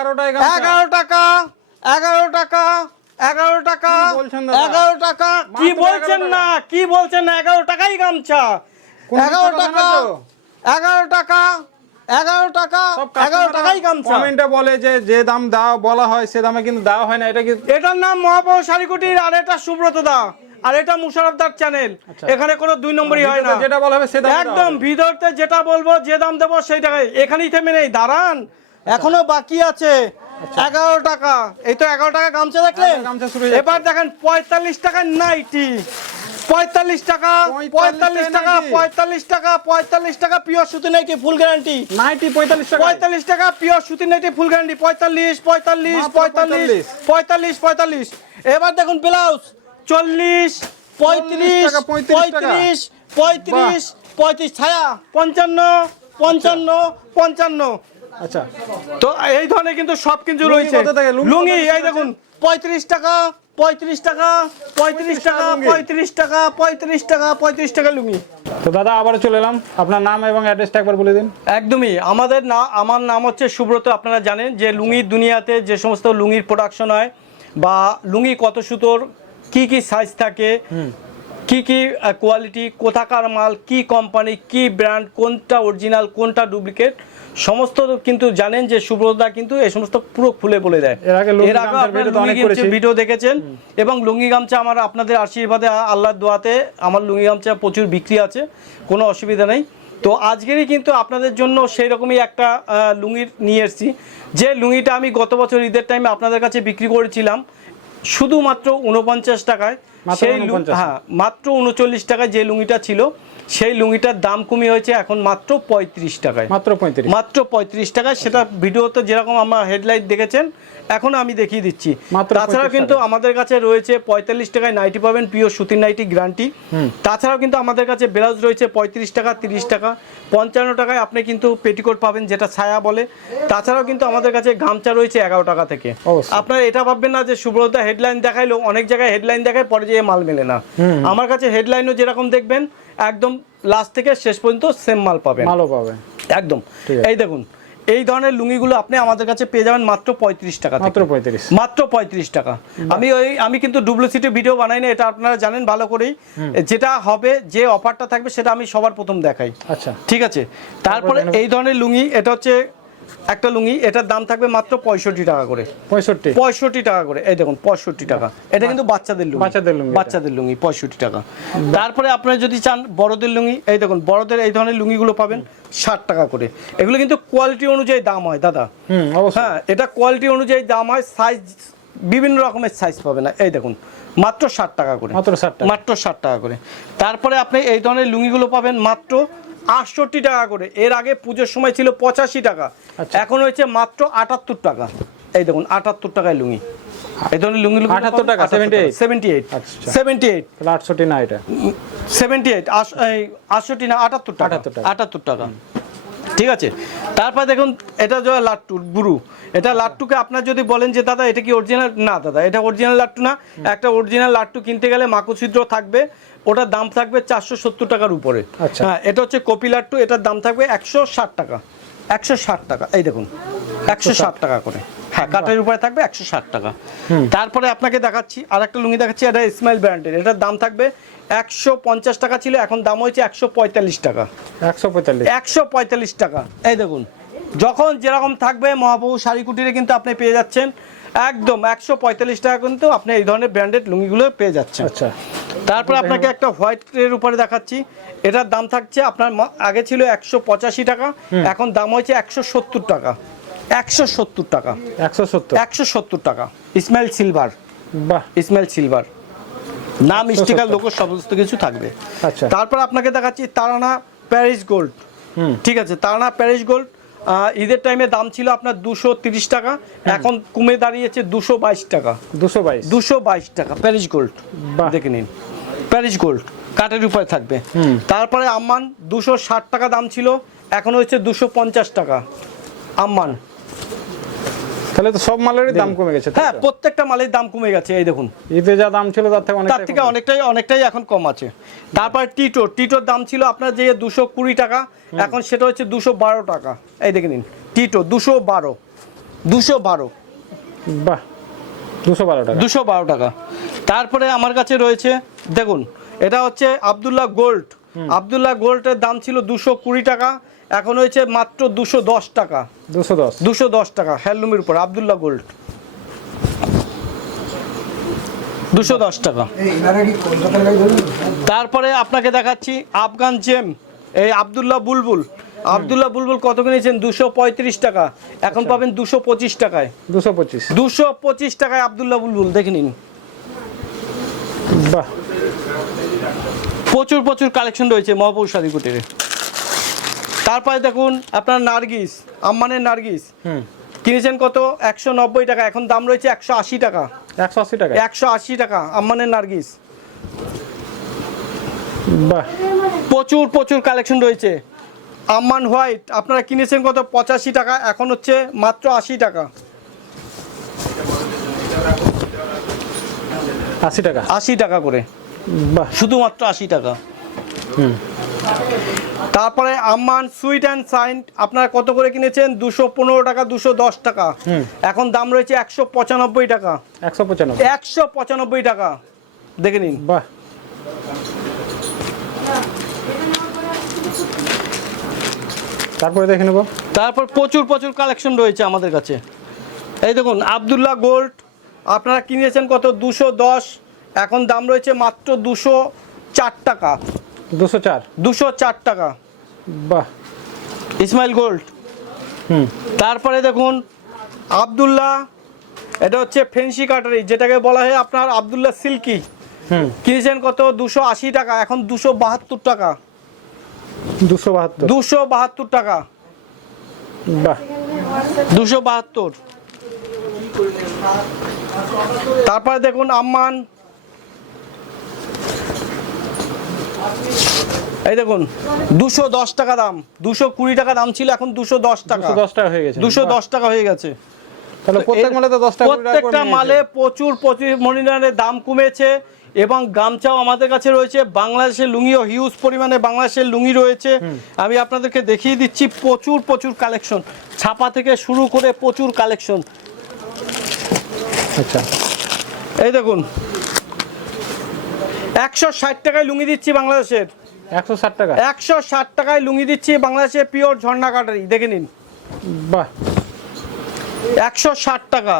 এগারো টাকা এগারো টাকা এগারো টাকা? এগারো টাকা। কি বলছেন না? কি বলছেন না? এগারো টাকাই গামছা। এগারো টাকা এগারো টাকা এগারো টাকা এগারো টাকাই গামছা। কমেন্টে বলে যে যে দাম দেওয়া বলা হয় সে দামে কিন্তু দেওয়া হয় না। এটা কি এটার নাম মহাপৌর শাড়িকুটির আর এটা সুব্রত দা। আর এটা মুশারফদার চ্যানেল এখানে কোনো দুই নম্বরই হয় না। যেটা বলা হবে সে দাম একদম ভিতরতে যেটা বলব যে দাম দেবো সেই টাকায় এখানেই থেমে নেই। দাঁড়ান। এখনও বাকি আছে। এগারো টাকা। এই তো এগারো টাকা গামছা দেখলেন আচ্ছা। এবার দেখেন পঁয়তাল্লিশ টাকা নাইটি। পঁয়তাল্লিশ টাকা পঁয়তাল্লিশ টাকা পঁয়তাল্লিশ টাকা পঁয়তাল্লিশ টাকা পিওর সুতি নাইটি ফুল গ্যারান্টি নাইটি পঁয়তাল্লিশ টাকা। পঁয়তাল্লিশ টাকা পিওর সুতি নাইটি ফুল গ্যারান্টি পঁয়তাল্লিশ পঁয়তাল্লিশ পঁয়তাল্লিশ পঁয়তাল্লিশ। পঁয়তাল্লিশ এবার দেখুন ব্লাউজ। চল্লিশ পঁয়ত্রিশ টাকা, 35 টাকা। পঁয়ত্রিশ পঁয়ত্রিশ পঁয়ত্রিশ ছায়া। পঞ্চান্ন পঞ্চান্ন পঞ্চান্ন। আচ্ছা। তো এই ধরনের কিন্তু সব কিছু রয়েছে। লুঙ্গি এই দেখুন পঁয়ত্রিশ টাকা পঁয়ত্রিশ টাকা পঁয়ত্রিশ টাকা পঁয়ত্রিশ টাকা পঁয়ত্রিশ টাকা পঁয়ত্রিশ টাকা লুঙ্গি। তো দাদা আবার চলে এলাম। আপনার নাম এবং অ্যাড্রেসটা একবার বলে দিন। একদমই আমাদের না আমার নাম হচ্ছে সুব্রত আপনারা জানেন যে লুঙ্গির দুনিয়াতে যে সমস্ত লুঙ্গির প্রোডাকশন হয় বা লুঙ্গি কত সুতোর কি কি সাইজ থাকে কি কি কোয়ালিটি কোথাকার মাল কি কোম্পানি কি ব্র্যান্ড কোনটা অরিজিনাল কোনটা ডুপ্লিকেট সমস্ত কিন্তু জানেন যে সুব্রতদা কিন্তু এই সমস্ত পুরো খুলে বলে দেয়। এর আগে আপনারা ভিডিও দেখেছেন এবং লুঙ্গি গামছা আমার আপনাদের আশীর্বাদে আল্লাহর দোয়াতে আমার লুঙ্গি গামছা প্রচুর বিক্রি আছে কোনো অসুবিধা নেই। তো আজকেরই কিন্তু আপনাদের জন্য সেই রকমই একটা লুঙ্গি নিয়ে এসেছি। যে লুঙ্গিটা আমি গত বছর ঈদের টাইমে আপনাদের কাছে বিক্রি করেছিলাম শুধুমাত্র উনপঞ্চাশ টাকায়। সেই হ্যাঁ মাত্র উনচল্লিশ টাকায় যে লুঙ্গিটা ছিল সেই লুঙ্গিটার দাম কমে হয়েছে এখন মাত্র পঁয়ত্রিশ টাকায়। মাত্র পঁয়ত্রিশ। মাত্র পঁয়ত্রিশ টাকায় সেটা ভিডিওতে যেরকম আমার হেডলাইট দেখেছেন এখন আমি দেখিয়ে দিচ্ছি। মাত্র তাছাড়া কিন্তু আমাদের কাছে রয়েছে পঁয়তাল্লিশ টাকায় নাইটি পাবেন পিওর সুতির নাইটি গ্যারান্টি। তাছাড়াও কিন্তু আমাদের কাছে ব্লাউজ রয়েছে পঁয়ত্রিশ টাকা তিরিশ টাকা পঞ্চান্ন টাকায় আপনি কিন্তু পেটিকোট পাবেন যেটা ছায়া বলে। তাছাড়াও কিন্তু আমাদের কাছে গামছা রয়েছে এগারো টাকা থেকে। আপনারা এটা ভাববেন না যে সুব্রতা হেডলাইন দেখাইলো অনেক জায়গায় হেডলাইন দেখায় পরে যেয়ে মাল মেলে না। আমার কাছে হেডলাইনও যেরকম দেখবেন একদম লাস্ট থেকে শেষ পর্যন্ত সেম মাল পাবেন। ভালো পাবে একদম। এই দেখুন এই ধরনের লুঙ্গিগুলো আপনি আমাদের কাছে পেয়ে যাবেন মাত্র পঁয়ত্রিশ টাকা মাত্র পঁয়ত্রিশ। মাত্র পঁয়ত্রিশ টাকা। আমি ওই আমি কিন্তু ডুপ্লিসিটি ভিডিও বানাই না এটা আপনারা জানেন ভালো করেই। যেটা হবে যে অফারটা থাকবে সেটা আমি সবার প্রথম দেখাই। আচ্ছা। ঠিক আছে? তারপরে এই ধরনের লুঙ্গি এটা হচ্ছে একটা লুঙ্গি এটার দাম থাকবে মাত্র পঁয়ষট্টি টাকা করে। পঁয়ষট্টি? পঁয়ষট্টি টাকা করে। এই দেখুন পঁয়ষট্টি টাকা। এটা কিন্তু বাচ্চাদের লুঙ্গি। বাচ্চাদের লুঙ্গি বাচ্চাদের লুঙ্গি পঁয়ষট্টি টাকা। তারপরে আপনারা যদি চান বড়দের লুঙ্গি এই দেখুন বড়দের এই ধরনের লুঙ্গিগুলো পাবেন ষাট টাকা করে। এগুলো কিন্তু কোয়ালিটি অনুযায়ী দাম হয় দাদা। হুম হ্যাঁ এটা কোয়ালিটি অনুযায়ী দাম হয় সাইজ বিভিন্ন রকমের সাইজ পাবে না এই দেখুন মাত্র ষাট টাকা করে। মাত্র ষাট মাত্র ষাট টাকা করে। তারপরে আপনি এই ধরনের লুঙ্গিগুলো পাবেন মাত্র আটষট্টি টাকা করে। এর আগে পুজোর সময় ছিল পঁচাশি টাকা। আচ্ছা। এখন হয়েছে মাত্র আটাত্তর টাকা। এই দেখুন আটাত্তর টাকায় লুঙ্গি। এই ধরনের লুঙ্গি 78 টাকা, 78 সেভেন্টি এইট আচ্ছা। সেভেন্টি এইট আটষট্টি না এটা। সেভেন্টি এইট আটষট্টি না আটাত্তর টাকা। 78 টাকা। আটাত্তর টাকা। ঠিক আছে? তারপর দেখুন এটা যে লাট্টু গুরু এটা লাট্টুকে আপনার যদি বলেন যে দাদা এটা কি অরিজিনাল না দাদা এটা অরিজিনাল লাট্টু না। একটা অরিজিনাল লাট্টু কিনতে গেলে মাকুছিদ্র থাকবে ওটার দাম থাকবে চারশো সত্তর টাকার উপরে। আচ্ছা। হ্যাঁ এটা হচ্ছে কপি লাট্টু এটার দাম থাকবে একশো ষাট টাকা। একশো ষাট টাকা এই দেখুন একশো ষাট টাকা করে। হ্যাঁ কাঠের উপরে থাকবে একশো ষাট টাকা। তারপরে আপনাকে দেখাচ্ছি আর একটা লুঙ্গি দেখাচ্ছি এটা ইসমাইল ব্র্যান্ডের এটার দাম থাকবে একশো পঞ্চাশ টাকা ছিল এখন দাম হয়েছে একশো পঁয়তাল্লিশ টাকা। একশো পঁয়তাল্লিশ। একশো পঁয়তাল্লিশ টাকা। এই দেখুন যখন যেরকম থাকবে মহাপ্রভু শাড়ি কুটিরে কিন্তু আপনি পেয়ে যাচ্ছেন একদম একশো পঁয়তাল্লিশ টাকা কিন্তু আপনি এই ধরনের ব্র্যান্ডেড লুঙ্গিগুলো পেয়ে যাচ্ছেন। আচ্ছা। তারপরে আপনাকে একটা হোয়াইট এর উপরে দেখাচ্ছি এটার দাম থাকছে আপনার আগে ছিল একশো পঁচাশি টাকা এখন দাম হয়েছে একশো সত্তর টাকা। একশো সত্তর টাকা। একশো সত্তর। একশো সত্তর টাকা। ইসমাইল সিলভার। বাহ। ইসমাইল সিলভার। নাম 170 স্টিকার লোক সমস্ত কিছু থাকবে। আচ্ছা। তারপর আপনাকে দেখাচ্ছি তারানা প্যারিস গোল্ড। ঠিক আছে তারানা প্যারিস গোল্ড। ঈদের টাইমে দাম ছিল আপনার দুশো তিরিশ টাকা। এখন কমে দাঁড়িয়েছে দুশো বাইশ টাকা। দুশো বাইশ। দুশো বাইশ টাকা। Paris gold. দেখে নিন। Paris gold. কাঠের উপরে থাকবে। তারপরে আম্মান দুশো ষাট টাকা দাম ছিল। এখন হচ্ছে দুশো পঞ্চাশ টাকা। আম্মান। তাহলে তো সব মালেরই দাম কমে গেছে হ্যাঁ প্রত্যেকটা মালের দাম কমে গেছে এই দেখুন। ঈদে যা দাম ছিল তার থেকে অনেক তার থেকে অনেকটাই অনেকটাই এখন কম আছে। তারপর টিটো টিটোর দাম ছিল আপনার যে দুশো কুড়ি টাকা এখন সেটা হচ্ছে দুশো বারো টাকা। এই দেখে নিন টিটো দুশো বারো দুশো বারো। বাহ দুশো বারো টাকা। দুশো বারো টাকা। তারপরে আমার কাছে রয়েছে দেখুন এটা হচ্ছে আবদুল্লাহ গোল্ড। আবদুল্লাহ গোল্ডের দাম ছিল দুশো কুড়ি টাকা এখন হয়েছে মাত্র দুশো দশ টাকা। দুশো দশ। দুশো দশ টাকা হ্যান্ডলুমের উপর আবদুল্লাহ গোল্ড। দুশো দশ টাকা। তারপরে আপনাকে দেখাচ্ছি আফগান জেম এই আবদুল্লাহ বুলবুল। আবদুল্লাহ বুলবুল কত কিনেছেন? দুশো পঁয়ত্রিশ টাকা। এখন পাবেন দুশো পঁচিশ টাকায়। দুশো পঁচিশ। দুশো পঁচিশ টাকায় আবদুল্লাহ বুলবুল দেখে নিন। বাহ। প্রচুর প্রচুর কালেকশন রয়েছে মহাপুর শাড়ি কুটিরে। তারপরে দেখুন আপনার নার্গিস আম্মানের নার্গিস। হুম। কিনেছেন কত? একশো নব্বই টাকা। এখন দাম রয়েছে একশো আশি টাকা। একশো আশি টাকা? একশো আশি টাকা আম্মানের নার্গিস। বাহ। প্রচুর প্রচুর কালেকশন রয়েছে। আম্মান হোয়াইট আপনারা কিনেছেন কত? পঁচাশি টাকা এখন হচ্ছে মাত্র আশি টাকা। আশি টাকা? আশি টাকা করে। বাহ। শুধুমাত্র আশি টাকা। হুম। তারপরে আম্মান সুইট অ্যান্ড সাইন্ট আপনারা কত করে কিনেছেন? দুশো পনেরো টাকা দুশো দশ টাকা। এখন দাম রয়েছে একশো পঁচানব্বই টাকা। একশো পঁচানব্বই। একশো পঁচানব্বই টাকা। দেখে নিন। বাহ। তারপরে দেখে নেব। তারপর প্রচুর প্রচুর কালেকশন রয়েছে আমাদের কাছে। এই দেখুন আবদুল্লাহ গোল্ড আপনারা কিনেছেন কত? দুশো দশ। এখন দাম রয়েছে মাত্র দুশো চার টাকা। দুশো চার। দুশো চার টাকা। বাহ। ইসমাইল গোল্ড। হুম। তারপরে দেখুন আবদুল্লাহ এটা হচ্ছে ফেন্সি কাটারি যেটাকে বলা হয় আপনার আবদুল্লাহ সিল্কি। হুম। কিনেছেন কত? দুশো আশি টাকা এখন দুশো বাহাত্তর টাকা। দুশো বাহাত্তর। দুশো বাহাত্তর টাকা। বাহ। দুশো বাহাত্তর। তারপরে দেখুন আম্মান এই দেখুন দুশো দশ টাকা দাম দুশো কুড়ি টাকা দাম ছিল এখন দুশো দশ টাকা। দশ টাকা হয়ে গেছে। দুশো দশ টাকা হয়ে গেছে। তাহলে প্রত্যেক মালে তো দশ টাকা কুড়ি টাকা করে প্রত্যেকটা মালে প্রচুর প্রচুর মনিটরের দাম কমেছে এবং গামছাও আমাদের কাছে রয়েছে। বাংলাদেশের লুঙ্গিও হিউজ পরিমাণে বাংলাদেশের লুঙ্গি রয়েছে। আমি আপনাদেরকে দেখিয়ে দিচ্ছি প্রচুর প্রচুর কালেকশন। ছাপা থেকে শুরু করে প্রচুর কালেকশন। আচ্ছা। এই দেখুন একশো ষাট টাকায় লুঙ্গি দিচ্ছি বাংলাদেশের। একশো ষাট টাকা? একশো ষাট টাকায় লুঙ্গি দিচ্ছি বাংলাদেশের পিওর ঝর্ণা কাটারি দেখে নিন। বাহ। একশো ষাট টাকা।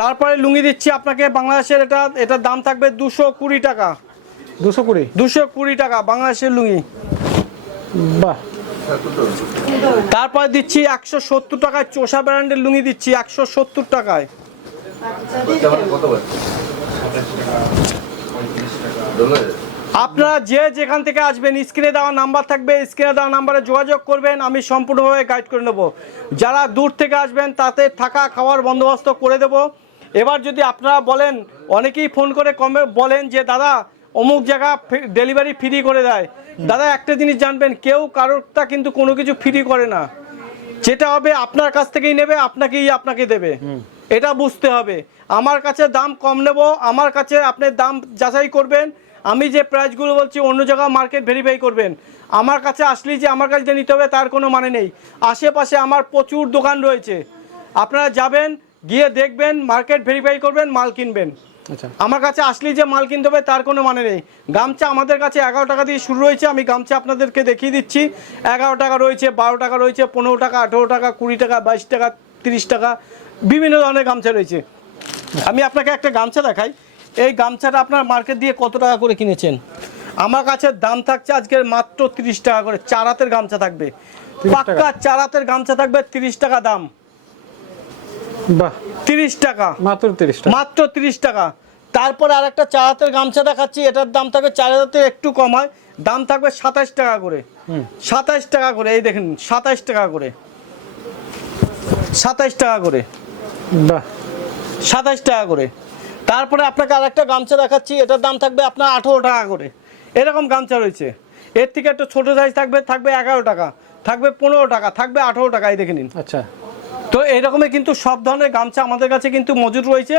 তারপরে লুঙ্গি দিচ্ছি আপনাকে বাংলাদেশের এটা এটার দাম থাকবে দুশো কুড়ি টাকা। দুশো কুড়ি? দুশো কুড়ি টাকা বাংলাদেশের লুঙ্গি। বাহ। তারপরে দিচ্ছি একশো সত্তর টাকায় চোষা ব্র্যান্ডের লুঙ্গি দিচ্ছি একশো সত্তর টাকায়। আপনারা যে যেখান থেকে আসবেন, স্ক্রিনে দেওয়া নাম্বার থাকবে, স্ক্রিনে দেওয়া নাম্বারে যোগাযোগ করবেন, আমি সম্পূর্ণভাবে গাইড করে নেব। যারা দূর থেকে আসবেন, তাতে থাকা খাওয়ার বন্দোবস্ত করে দেব। এবার যদি আপনারা বলেন, অনেকেই ফোন করে কমে বলেন যে, দাদা, অমুক জায়গা ডেলিভারি ফ্রি করে দেয়। দাদা, একটা জিনিস জানবেন, কেউ কারোরটা কিন্তু কোনো কিছু ফ্রি করে না। যেটা হবে আপনার কাছ থেকেই নেবে, আপনাকেই আপনাকে দেবে। এটা বুঝতে হবে। আমার কাছে দাম কম নেব আমার কাছে আপনি দাম যাচাই করবেন। আমি যে প্রাইসগুলো বলছি অন্য জায়গায় মার্কেট ভেরিফাই করবেন। আমার কাছে আসলেই যে আমার কাছে যে নিতে হবে তার কোনো মানে নেই। আশেপাশে আমার প্রচুর দোকান রয়েছে। আপনারা যাবেন গিয়ে দেখবেন মার্কেট ভেরিফাই করবেন মাল কিনবেন। আচ্ছা। আমার কাছে আসলেই যে মাল কিনতে হবে তার কোনো মানে নেই। গামছা আমাদের কাছে এগারো টাকা দিয়ে শুরু রয়েছে আমি গামছা আপনাদেরকে দেখিয়ে দিচ্ছি। এগারো টাকা রয়েছে বারো টাকা রয়েছে পনেরো টাকা আঠেরো টাকা কুড়ি টাকা বাইশ টাকা তিরিশ টাকা। বিভিন্ন ধরনের গামছা রয়েছে। আমি আপনাকে একটা গামছা দেখাই। এই গামছাটা আপনার মার্কেট দিয়ে কত টাকা করে কিনেছেন? আমার কাছে দাম থাকছে আজকের মাত্র তিরিশ টাকা করে। চার হাতের গামছা থাকবে। 30 পাক্কা চার হাতের গামছা থাকবে তিরিশ টাকা দাম। বাহ। তিরিশ টাকা। মাত্র তিরিশ মাত্র তিরিশ টাকা। তারপরে আরেকটা চার হাতের গামছা দেখাচ্ছি। এটার দাম থাকবে চার হাজার একটু কম হয়। দাম থাকবে সাতাশ টাকা করে। সাতাশ টাকা করে। এই দেখেন সাতাশ টাকা করে। সাতাশ টাকা করে। বাহ। সাতাশ টাকা করে। তারপরে আপনাকে আরেকটা গামছা দেখাচ্ছি এটার দাম থাকবে আপনার আঠেরো টাকা করে। এরকম গামছা রয়েছে। এর থেকে একটু ছোটো সাইজ থাকবে থাকবে এগারো টাকা থাকবে পনেরো টাকা থাকবে আঠেরো টাকা এই দেখে নিন। আচ্ছা। তো এইরকমই কিন্তু সব ধরনের গামছা আমাদের কাছে কিন্তু মজুদ রয়েছে।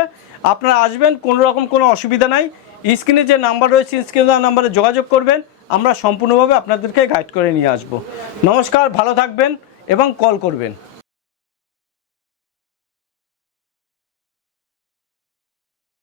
আপনারা আসবেন কোনো রকম কোনো অসুবিধা নাই। স্ক্রিনে যে নাম্বার রয়েছে স্ক্রিনে নাম্বারে যোগাযোগ করবেন। আমরা সম্পূর্ণভাবে আপনাদেরকে গাইড করে নিয়ে আসব। নমস্কার ভালো থাকবেন এবং কল করবেন।